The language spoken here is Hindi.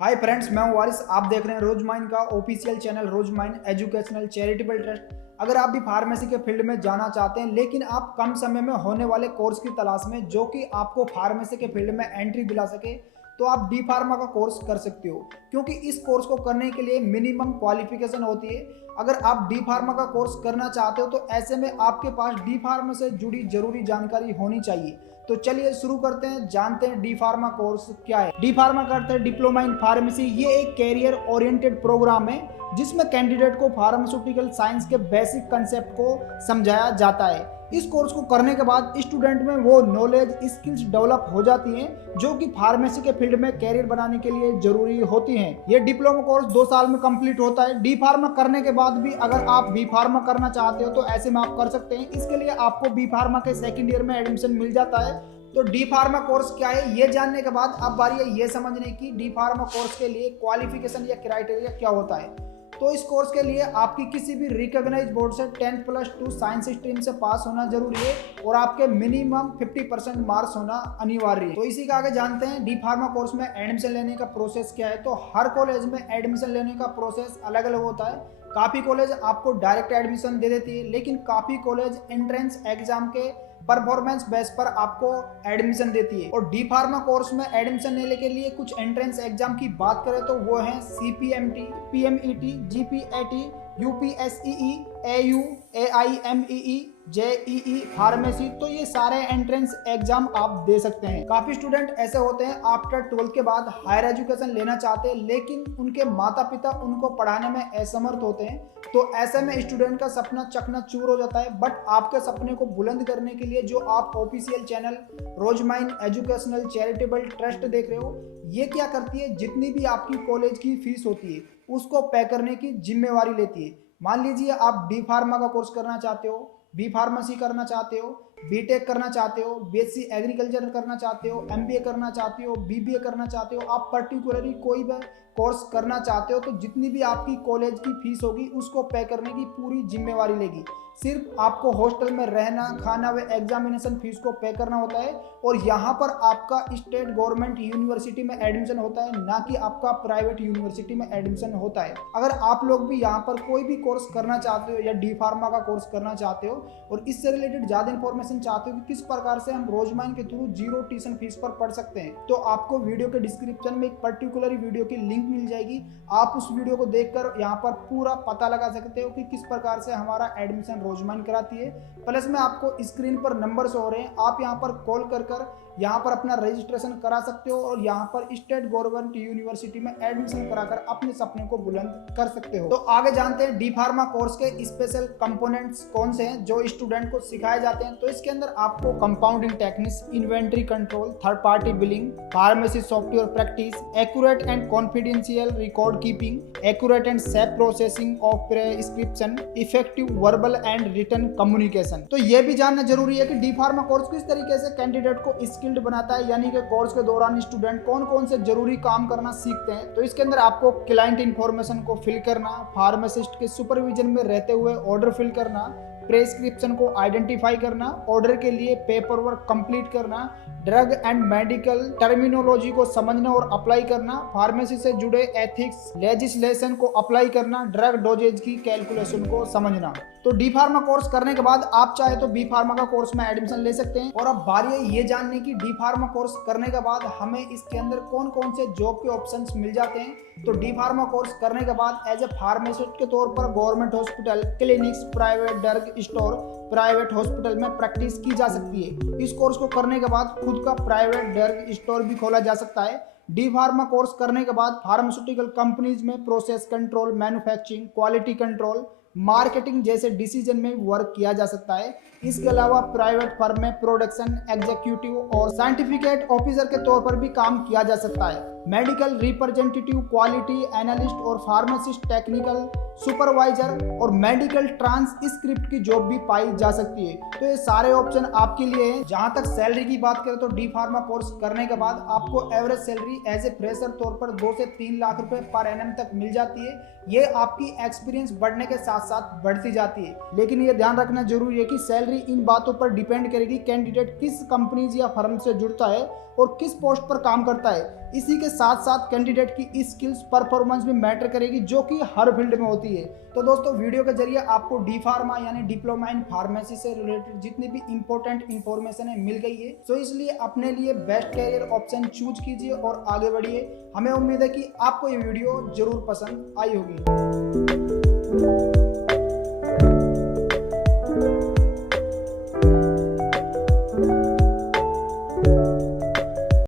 हाय फ्रेंड्स, मैं हूं वारिस। आप देख रहे हैं रोज माइन का ऑफिशियल चैनल रोज माइन एजुकेशनल चैरिटेबल ट्रस्ट। अगर आप भी फार्मेसी के फील्ड में जाना चाहते हैं लेकिन आप कम समय में होने वाले कोर्स की तलाश में जो कि आपको फार्मेसी के फील्ड में एंट्री दिला सके, तो आप डी फार्मा का कोर्स कर सकते हो। क्योंकि इस कोर्स को करने के लिए मिनिमम क्वालिफिकेशन होती है। अगर आप डी फार्मा का कोर्स करना चाहते हो तो ऐसे में आपके पास डी फार्मा से जुड़ी जरूरी जानकारी होनी चाहिए। तो चलिए शुरू करते हैं, जानते हैं डी फार्मा कोर्स क्या है। डी फार्मा का अर्थ है डिप्लोमा इन फार्मेसी। ये एक कैरियर ओरिएंटेड प्रोग्राम है जिसमें कैंडिडेट को फार्मास्यूटिकल साइंस के बेसिक कंसेप्ट को समझाया जाता है। इस कोर्स को करने के बाद स्टूडेंट में वो नॉलेज स्किल्स डेवलप हो जाती हैं जो कि फार्मेसी के फील्ड में कैरियर बनाने के लिए जरूरी होती हैं। ये डिप्लोमा कोर्स 2 साल में कंप्लीट होता है। डी फार्मा करने के बाद भी अगर आप बी फार्मा करना चाहते हो तो ऐसे में आप कर सकते हैं। इसके लिए आपको बी फार्मा के सेकेंड ईयर में एडमिशन मिल जाता है। तो डी फार्मा कोर्स क्या है ये जानने के बाद अब बारी है ये समझने की डी फार्मा कोर्स के लिए क्वालिफिकेशन या क्राइटेरिया क्या होता है। तो इस कोर्स के लिए आपकी किसी भी रिकॉग्नाइज्ड बोर्ड से 10+2 साइंस स्ट्रीम से पास होना जरूरी है और आपके मिनिमम 50% मार्क्स होना अनिवार्य है। तो इसी का आगे जानते हैं डी फार्मा कोर्स में एडमिशन लेने का प्रोसेस क्या है। तो हर कॉलेज में एडमिशन लेने का प्रोसेस अलग अलग होता है। काफ़ी कॉलेज आपको डायरेक्ट एडमिशन दे देती है, लेकिन काफ़ी कॉलेज एंट्रेंस एग्जाम के परफॉर्मेंस बेस पर आपको एडमिशन देती है। और डी फार्मा कोर्स में एडमिशन लेने के लिए कुछ एंट्रेंस एग्जाम की बात करें तो वो हैं CPMT, PMET, GPAT, UPSEE, AU, AIMEE, JEE, pharmacy. तो ये सारे एंट्रेंस एग्जाम आप दे सकते हैं। काफी स्टूडेंट ऐसे होते हैं आफ्टर 12th के बाद हायर एजुकेशन लेना चाहते हैं लेकिन उनके माता पिता उनको पढ़ाने में असमर्थ होते हैं। तो ऐसे में स्टूडेंट का सपना चकनाचूर हो जाता है। बट आपके सपने को बुलंद करने के लिए जो आप ऑफिशियल चैनल रोज माइन एजुकेशनल चैरिटेबल ट्रस्ट देख रहे हो, ये क्या करती है, जितनी भी आपकी कॉलेज की फीस होती है उसको पे करने की जिम्मेवारी लेती है। मान लीजिए आप डी फार्मा का कोर्स करना चाहते हो, बी फार्मेसी करना चाहते हो, बीटेक करना चाहते हो, BSc एग्रीकल्चर करना चाहते हो, MBA करना चाहते हो, BBA करना चाहते हो, आप पर्टिकुलरली कोई भी कोर्स करना चाहते हो तो जितनी भी आपकी कॉलेज की फीस होगी उसको पे करने की पूरी जिम्मेवारी लेगी। सिर्फ आपको हॉस्टल में रहना, खाना व एग्जामिनेशन फीस को पे करना होता है। और यहाँ पर आपका स्टेट गवर्नमेंट यूनिवर्सिटी में एडमिशन होता है, ना कि आपका प्राइवेट यूनिवर्सिटी में एडमिशन होता है। अगर आप लोग भी यहाँ पर कोई भी कोर्स करना चाहते हो या डी फार्मा का कोर्स करना चाहते हो और इससे रिलेटेड ज़्यादा इन्फॉर्मेशन चाहते हो कि किस प्रकार से हम रोजमाइन के थ्रू जीरो ट्यूशन फीस पर पढ़ सकते हैं, तो आपको वीडियो के डिस्क्रिप्शन में एक पर्टिकुलर वीडियो की लिंक मिल जाएगी। आप उस वीडियो को देखकर यहाँ पर पूरा पता लगा सकते हो कि किस प्रकार से हमारा एडमिशन रोजमाइन कराती है। प्लस में आपको स्क्रीन पर नंबर हो रहे हैं, आप यहाँ पर कॉल कर यहाँ पर अपना रजिस्ट्रेशन करा सकते हो और यहाँ पर स्टेट गवर्नमेंट यूनिवर्सिटी में एडमिशन कराकर अपने सपने को बुलंद कर सकते हो। तो आगे जानते हैं डी फार्मा कोर्स के स्पेशल कंपोनेंट्स कौन से हैं जो स्टूडेंट को सिखाए जाते हैं। तो इसके अंदर आपको compounding techniques, inventory control, third party billing, pharmacy software practice, accurate and confidential record keeping, accurate and safe processing of prescription, effective verbal and written communication. तो ये भी जानना जरूरी है कि डी फार्मा कोर्स किस तरीके से कैंडिडेट को स्किल्ड बनाता है, यानी कि कोर्स के दौरान स्टूडेंट कौन कौन से जरूरी काम करना सीखते हैं। तो इसके अंदर आपको क्लाइंट इंफॉर्मेशन को फिल करना, फार्मासिस्ट के सुपरविजन में रहते हुए ऑर्डर फिल करना, प्रेस्क्रिप्शन को आइडेंटिफाई करना, ऑर्डर के लिए पेपर वर्क कंप्लीट करना, ड्रग एंड मेडिकल टर्मिनोलॉजी को समझना और अप्लाई करना, फार्मेसी से जुड़े एथिक्स लेजिस्लेशन को अप्लाई करना, ड्रग डोजेज की कैलकुलेशन को समझना। तो डी फार्मा कोर्स करने के बाद आप चाहे तो बी फार्मा का कोर्स में एडमिशन ले सकते हैं। और अब बारी है ये जानने की डी फार्मा कोर्स करने के बाद हमें इसके अंदर कौन कौन से जॉब के ऑप्शंस मिल जाते हैं। तो डी फार्मा कोर्स करने के बाद एज ए फार्मासिस्ट के तौर पर government hospital, clinics, private drug store, private hospital में प्रैक्टिस की जा सकती है। इस कोर्स को करने के बाद खुद का प्राइवेट ड्रग स्टोर भी खोला जा सकता है। डी फार्मा कोर्स करने के बाद फार्मास्यूटिकल कंपनीज में process control, manufacturing, quality control, marketing जैसे डिसीजन में वर्क किया जा सकता है। इसके अलावा प्राइवेट फर्म में प्रोडक्शन एग्जीक्यूटिव और सर्टिफिकेट ऑफिसर के तौर पर भी काम किया जा सकता है। मेडिकल रिप्रेजेंटेटिव, क्वालिटी एनालिस्ट और फार्मासिस्ट, टेक्निकल सुपरवाइजर और मेडिकल ट्रांसक्रिप्ट की जॉब भी पाई जा सकती है। तो ये सारे ऑप्शन आपके लिए हैं। जहां तक सैलरी की बात करें तो डी फार्मा कोर्स करने के बाद आपको average salary as a fresher तौर पर 2 से 3 लाख रुपए पर एनम तक मिल जाती है। ये आपकी एक्सपीरियंस बढ़ने के साथ साथ बढ़ती जाती है, लेकिन ये ध्यान रखना जरूरी है कि सैलरी सैलरी इन बातों पर डिपेंड करेगी कैंडिडेट किस कंपनीज या फर्म से जुड़ता है और किस पोस्ट पर काम करता है। इसी के साथ साथ कैंडिडेट की स्किल्स परफॉर्मेंस भी मैटर करेगी, जो कि हर फील्ड में होती है। तो दोस्तों, वीडियो के जरिए आपको डी फार्मा यानी डिप्लोमा इन फार्मेसी से रिलेटेड जितनी भी इंपॉर्टेंट इंफॉर्मेशन है मिल गई है। तो इसलिए अपने लिए बेस्ट कैरियर ऑप्शन चूज कीजिए और आगे बढ़िए। हमें उम्मीद है कि आपको ये वीडियो जरूर पसंद आई होगी।